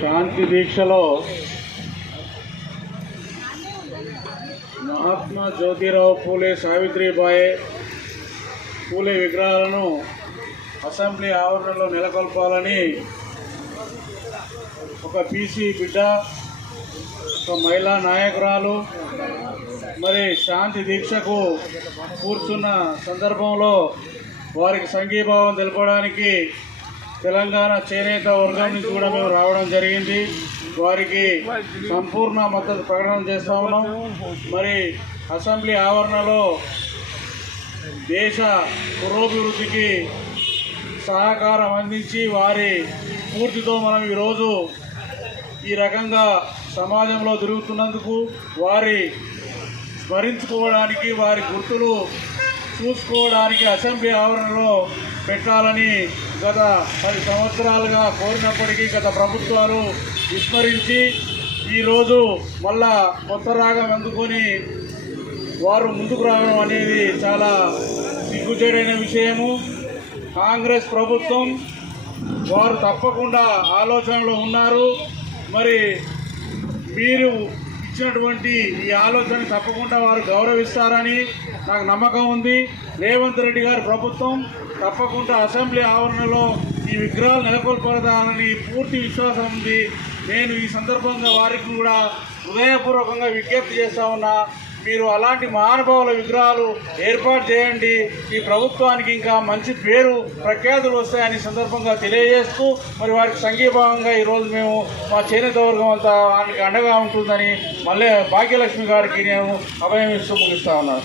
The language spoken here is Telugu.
శాంతి దీక్షలో మహాత్మా జ్యోతిరావు పూలే, సావిత్రిబాయి పూలే విగ్రహాలను అసెంబ్లీ ఆవరణలో నెలకొల్పాలని ఒక బీసీ బిడ్డ, ఒక మహిళా నాయకురాలు మరి శాంతి దీక్షకు కూర్చున్న సందర్భంలో వారికి సంఘీభావం తెలపడానికి తెలంగాణ చేనేత వర్గం నుంచి కూడా మేము రావడం జరిగింది. వారికి సంపూర్ణ మద్దతు ప్రకటన చేస్తా ఉన్నాం. మరి అసెంబ్లీ ఆవరణలో దేశ పురోభివృద్ధికి సహకారం అందించి వారి స్ఫూర్తితో మనం ఈరోజు ఈ రకంగా సమాజంలో తిరుగుతున్నందుకు వారి స్మరించుకోవడానికి, వారి గుర్తులు చూసుకోవడానికి అసెంబ్లీ ఆవరణలో పెట్టాలని గత 10 సంవత్సరాలుగా కోరినప్పటికీ గత ప్రభుత్వాలు విస్మరించి ఈరోజు మళ్ళా కొత్త రాగం అందుకొని వారు ముందుకు రావడం అనేది చాలా సిగ్గుచేటైన విషయము. కాంగ్రెస్ ప్రభుత్వం వారు తప్పకుండా ఆలోచనలో ఉన్నారు. మరి మీరు ఇచ్చినటువంటి ఈ ఆలోచన తప్పకుండా వారు గౌరవిస్తారని నాకు నమ్మకం ఉంది. రేవంత్ రెడ్డి గారి ప్రభుత్వం తప్పకుండా అసెంబ్లీ ఆవరణలో ఈ విగ్రహాలు నెలకొల్పడాలని పూర్తి విశ్వాసం ఉంది. నేను ఈ సందర్భంగా వారికి కూడా హృదయపూర్వకంగా విజ్ఞప్తి చేస్తా ఉన్నా, మీరు అలాంటి మహానుభావుల విగ్రహాలు ఏర్పాటు చేయండి. ఈ ప్రభుత్వానికి ఇంకా మంచి పేరు ప్రఖ్యాతులు వస్తాయని సందర్భంగా తెలియజేస్తూ మరి వారికి సంఘీభావంగా ఈరోజు మేము మా చేనేత వర్గం అంతా వారికి అండగా ఉంటుందని మళ్ళీ భాగ్యలక్ష్మి గారికి నేను అభయం ఇస్తూ ముగిస్తా ఉన్నాను.